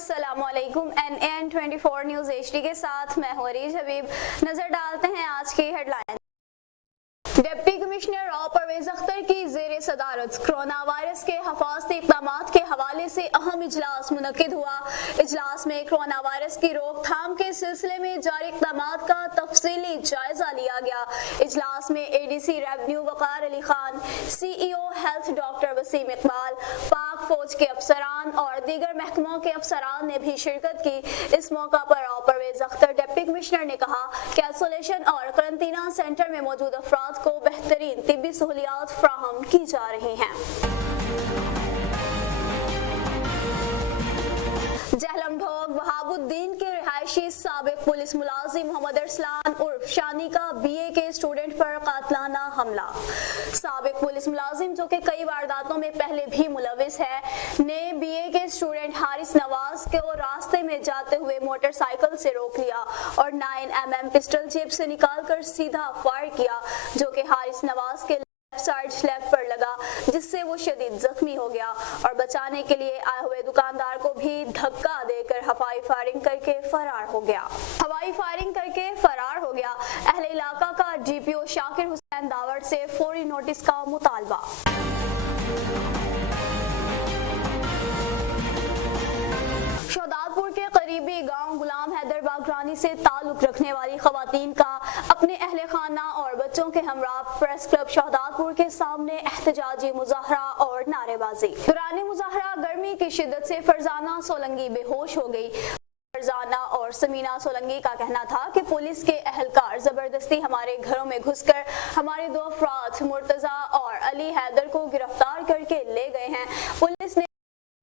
अस्सलाम वालेकुम। NAN24 news HD के साथ मैं हूं अरीज हबीब। नजर डालते हैं आज की headline. Deputy commissioner Rao Parvez Akhtar की ज़ेरे सदारत कोरोना वायरस के हिफाजती इक़दामात के हवाले से अहम इजलास मुनक्किद हुआ। इजलास में कोरोना वायरस की रोकथाम के सिलसिले में जारी इक़दामात का तफसीली जायजा लिया गया। इजलास में ADC revenue Waqar Ali Khan, CEO health doctor Waseem Iqbal, Pak फौज के अफसरान और दीगर महकमों के अफसरान ने भी शिरकत की। इस मौका पर राव परवेज अख्तर डिप्टी कमिश्नर ने कहा कि आइसोलेशन और करंतना सेंटर में मौजूद अफराद को बेहतरीन तिब्बी सहूलियात फराहम की जा रही हैं। जहलम ढोक वहाबुद्दीन के रिहायशी साबिक पुलिस मुलाजिम मोहम्मद अरसलान उर्फ शानी का BA के स्टूडेंट पर कातलाना हमला। साबिक पुलिस मुलाजिम जो कि कई वारदातों में पहले भी मुलविस है ने BA के स्टूडेंट हारिस नवाज को रास्ते में जाते हुए मोटरसाइकिल से रोक लिया और 9mm पिस्टल जेब से निकालकर सीधा फायर किया, जो कि हारिस नवाज के साइड स्लैब पर लगा, जिससे वो शदीद जख्मी हो गया और बचाने के लिए आए हुए दुकानदार को भी धक्का देकर हवाई फायरिंग करके फरार हो गया। अहले इलाका का DPO शाकिर हुसैन दावड़ से फौरी नोटिस का मुतालबा। शहदादपुर के करीबी गांव गुलाम हैदर बागरानी से ताल्लुक रखने वाली खवातीन का अपने अहले खाना और बच्चों के हमरा प्रेस क्लब शहदादपुर के सामने एहतजाजी मुजाहरा और नारेबाजी। दौरान मुजाहरा गर्मी की शिद्दत से फरजाना सोलंगी बेहोश हो गई। फरजाना और समीना सोलंगी का कहना था कि पुलिस के अहलकार जबरदस्ती हमारे घरों में घुसकर हमारे 2 अफराद मुर्तजा और अली हैदर को गिरफ्तार करके ले गए हैं। पुलिस ने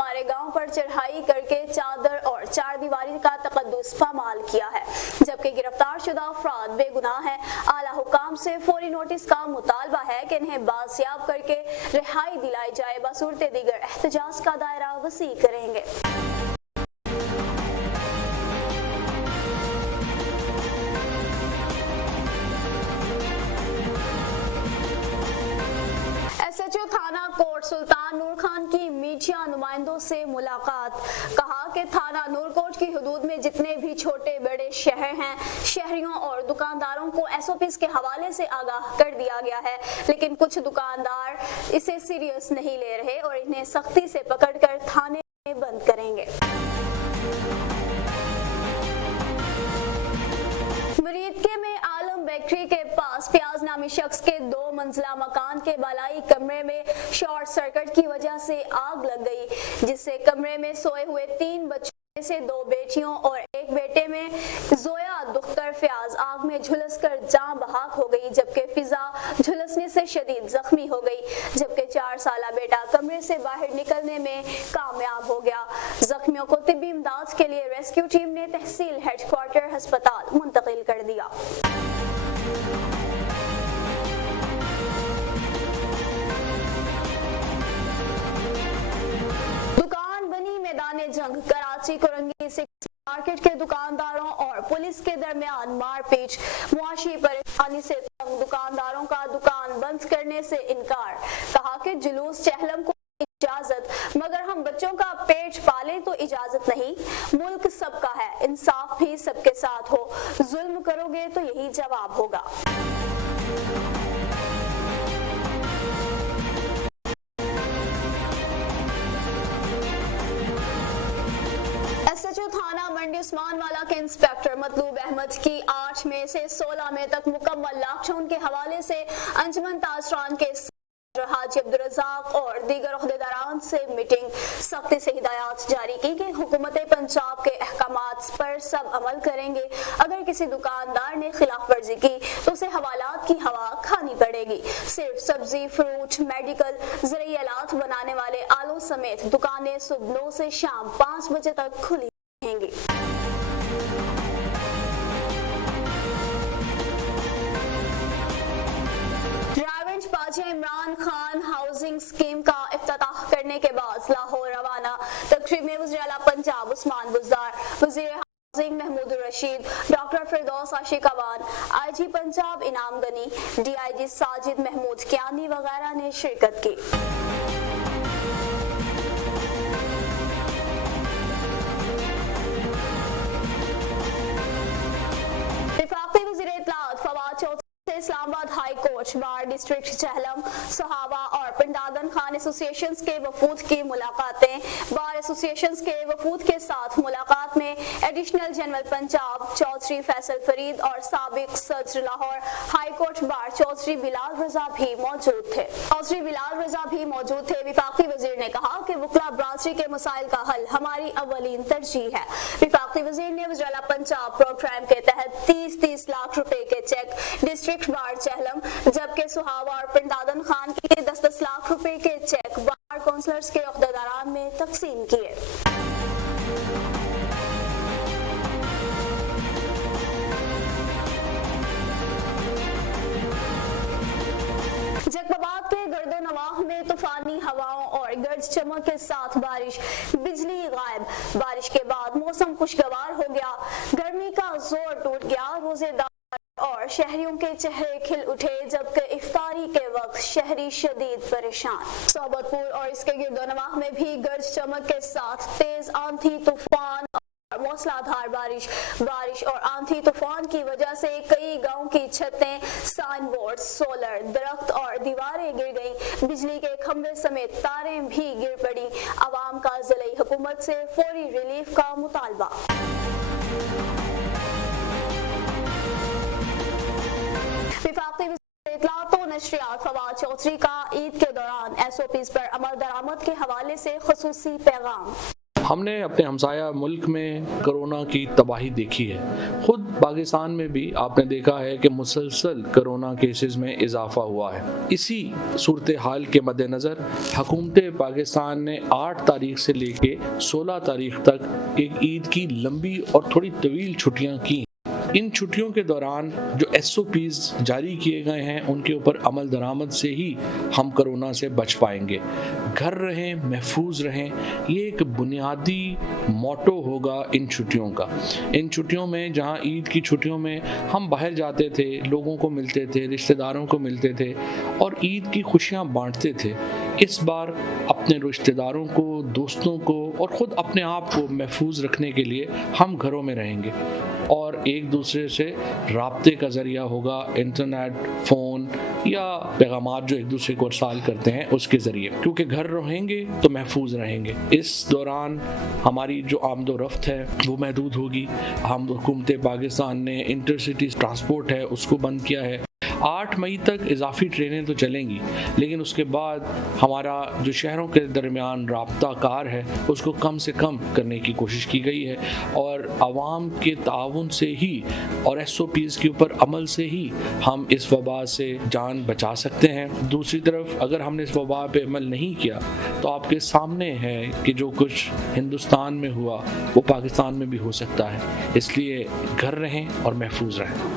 हमारे गांव पर चढ़ाई करके चादर और 4 दीवारी का तकद्दुस पामाल किया है, जबकि गिरफ्तार शुदा अफराद बेगुनाह हैं। आला हुकाम से फौरी नोटिस का मुतालबा है कि इन्हें बाजियाब करके रिहाई दिलाई जाए। बसूरत दीगर एहतजाज का दायरा वसी करेंगे। SHO थाना कोट सुल्तान नूर खान की मीडिया नुमाइंदों से मुलाकात। कहा कि थाना नूरकोट की हदूद में जितने भी छोटे बड़े शहर हैं, शहरियों और दुकानदारों को SOPs के हवाले से आगाह कर दिया गया है, लेकिन कुछ दुकानदार इसे सीरियस नहीं ले रहे और इन्हें सख्ती से पकड़कर थाने में बंद करेंगे। मरीदके में आलम बेकरी के पास प्याज नामी शख्स के 2 मंजिला मकान के बालाई कमरे में शॉर्ट सर्किट की वजह से आग लग गई, जिससे कमरे में सोए हुए 3 बच्चों में से 2 बेटियों और 1 बेटे में जोया दुख्तर फयाज आग में झुलसकर जान बहाक हो गई, जबकि फिजा झुलसने से शदीद जख्मी हो गई, जबकि 4 साला बेटा कमरे से बाहर निकलने में कामयाब हो गया। जख्मियों को तिब्बी इमदाद के लिए रेस्क्यू टीम ने तहसील हेडक्वार्टर अस्पताल मुंतकिल कर दिया। दुकान बनी मैदान जंग। कराची कुरंगी से मार्केट के दुकानदारों और पुलिस के दरमियान मारपीट। मुआशी परेशानी से तंग दुकानदारों का दुकान बंद करने से इनकार। कहा कि जुलूस चहलम को इजाजत, मगर हम बच्चों का पेट पाले तो इजाजत नहीं। मुल्क सबका है, इंसाफ भी सबके साथ हो। जुल्म करोगे तो यही जवाब होगा। SHO थाना मंडी उस्मानवाला के इंस्पेक्टर मतलूब अहमद की 8 मई से 16 मई तक मुकम्मल लॉकडाउन के हवाले से अंजुमन ताजरान के हाजी अब्दुल रज़ाक और दीगर ओहदेदारान से मीटिंग। सख्ती से हिदायत जारी की कि हुकूमत पंजाब के अहकामात पर सब अमल करेंगे। अगर किसी दुकानदार ने खिलाफ वर्जी की तो उसे हवालात की हवा खानी पड़ेगी। सिर्फ सब्जी, फ्रूट, मेडिकल, ज़रूरी आलात बनाने वाले आलों समेत दुकानें सुबह 9 से शाम 5 बजे तक खुली रहेंगी। बाजी इमरान खान हाउसिंग स्कीम का इफ्तिताह करने के बाद लाहौर रवाना। तकरीब में वज़ीर आला पंजाब उस्मान बुज़दार, वज़ीर हाउसिंग महमूद रशीद, डॉक्टर फिरदौस आशिक अवान, IG पंजाब इनाम गनी, DIG साजिद महमूद कियानी वगैरह ने शिरकत की। ڈسٹرکٹ چہلم، سہاوا اور پنڈادن خان ایسوسیشنز کے وفود کی ملاقاتیں۔ بار ایسوسیشنز کے وفود کے ساتھ ملاقات میں ایڈیشنل جنرل پنجاب چودھری فیصل فرید اور سابق صدر Lahore high court bar Chaudhry Bilal Raza بھی موجود تھے۔ وفاقی وزیر نے کہا کہ وکلا برادری کے مسائل کا حل ہماری اولین ترجیح ہے۔ وفاقی وزیر نے وزراء پنجاب پروگرام کے تحت 30 لاکھ روپے کے چیک ڈسٹرکٹ بار چہلم، جبکہ سہاوا اور پنڈادن خان کے 10 لاکھ روپے کے چیک بار کونسلرز کے عہدیداران میں تقسیم کیے۔ جیکباباد کے گرد و نواح میں طوفانی ہواؤں اور گرج چمک کے ساتھ بارش، بجلی غائب۔ بارش کے بعد موسم خوشگوار ہو گیا، گرمی کا زور ٹوٹ گیا، روزے دار اور شہریوں کے چہرے کھل اٹھے، جبکہ افطاری کے وقت شہری شدید پریشان۔ صحبت پور اور اس کے گرد و نواح میں بھی گرج چمک کے ساتھ تیز آندھی طوفان اور موسلا دھار بارش اور آندھی طوفان کی وجہ سے کئی گاؤں کی چھتیں، سائن بورڈ، سولر درخت اور دیواریں گر گئیں، بجلی کے کھمبے سمیت تاریں بھی گر پڑیں۔ عوام کا ضلعی حکومت سے فوری ریلیف کا مطالبہ۔ وفاقی اطلاعات و نشریات فواد چودھری کا عید کے دوران SOPs پر عمل درآمد کے حوالے سے خصوصی پیغام۔ ہم نے اپنے ہمسایہ ملک میں کرونا کی تباہی دیکھی ہے، خود پاکستان میں بھی آپ نے دیکھا ہے کہ مسلسل کرونا کیسز میں اضافہ ہوا ہے۔ اسی صورتحال کے مد نظر حکومت پاکستان نے 8 تاریخ سے لے کے 16 تاریخ تک ایک عید کی لمبی اور تھوڑی طویل چھٹیاں کی۔ ان چھٹیوں کے دوران جو SOPs جاری کیے گئے ہیں ان کے اوپر عمل درآمد سے ہی ہم کرونا سے بچ پائیں گے۔ گھر رہیں، محفوظ رہیں، یہ ایک بنیادی موٹو ہوگا ان چھٹیوں کا۔ ان چھٹیوں میں جہاں عید کی چھٹیوں میں ہم باہر جاتے تھے، لوگوں کو ملتے تھے، رشتہ داروں کو ملتے تھے اور عید کی خوشیاں بانٹتے تھے، اس بار اپنے رشتہ داروں کو، دوستوں کو اور خود اپنے آپ کو محفوظ رکھنے کے لیے ہم گھروں میں رہیں گے اور ایک دوسرے سے رابطے کا ذریعہ ہوگا انٹرنیٹ، فون یا پیغامات جو ایک دوسرے کو ارسال کرتے ہیں اس کے ذریعے، کیونکہ گھر رہیں گے تو محفوظ رہیں گے۔ اس دوران ہماری جو آمد و رفت ہے وہ محدود ہوگی۔ ہم حکومت پاکستان نے انٹر سٹی ٹرانسپورٹ ہے اس کو بند کیا ہے۔ 8 مئی تک اضافی ٹرینیں تو چلیں گی، لیکن اس کے بعد ہمارا جو شہروں کے درمیان رابطہ کار ہے اس کو کم سے کم کرنے کی کوشش کی گئی ہے اور عوام کے تعاون سے ہی اور SOPs کے اوپر عمل سے ہی ہم اس وبا سے جان بچا سکتے ہیں۔ دوسری طرف اگر ہم نے اس وبا پہ عمل نہیں کیا تو آپ کے سامنے ہے کہ جو کچھ ہندوستان میں ہوا وہ پاکستان میں بھی ہو سکتا ہے، اس لیے گھر رہیں اور محفوظ رہیں۔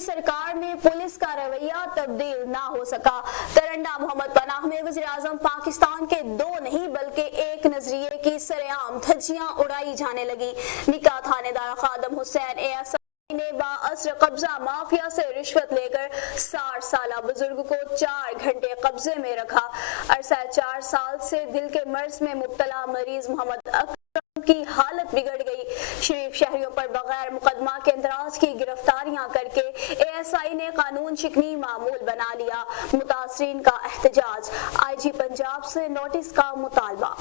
سرکار میں پولیس کا رویہ تبدیل نہ ہو سکا۔ ترنڈا محمد پناہ میں وزیر اعظم پاکستان کے 2 نہیں بلکہ ایک نظریے کی سرعام دھجیاں اڑائی جانے لگی۔ نکاح تھانے دار خادم حسین ASI نے باعثر قبضہ مافیا سے رشوت لے کر 60 سالہ بزرگ کو 4 گھنٹے قبضے میں رکھا۔ عرصہ 4 سال سے دل کے مرض میں مبتلا مریض محمد اکرم کی حالت بگڑ گئی۔ شریف شہریوں پر بغیر مقدمہ کے اندراج کی گرفتاریاں کر کے ASI نے قانون شکنی معمول بنا لیا۔ متاثرین کا احتجاج، IG پنجاب سے نوٹس کا مطالبہ۔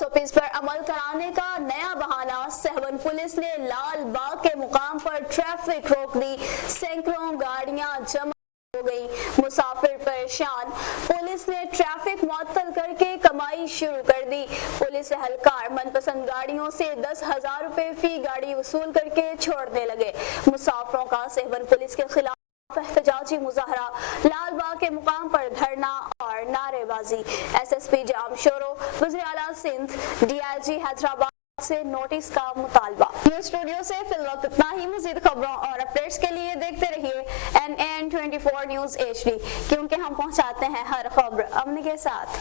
SOPs پر عمل کرانے کا نیا بہانہ، سہون پولیس نے لال باغ کے مقام پر ٹریفک روک دی، سینکڑوں گاڑیاں جمع ہو گئی، مسافر پریشان، پولیس نے ٹریفک معطل کر کے کمائی شروع کر دی۔ پولیس اہلکار من پسند گاڑیوں سے 10,000 روپے فی گاڑی وصول کر کے چھوڑنے لگے۔ مسافروں کا سہون پولیس کے خلاف احتجاجی مظاہرہ، لال باغ کے مقام پر دھرنا اور نعرے بازی۔ SSP جام شورو، وزیر اعلیٰ سندھ، DIG حیدرآباد سے نوٹس کا مطالبہ۔ نیوز اسٹوڈیو سے فی الوقت اتنا ہی۔ مزید خبروں اور اپڈیٹس کے لیے دیکھتے رہیے NN24 نیوز HD، کیونکہ ہم پہنچاتے ہیں ہر خبر امن کے ساتھ۔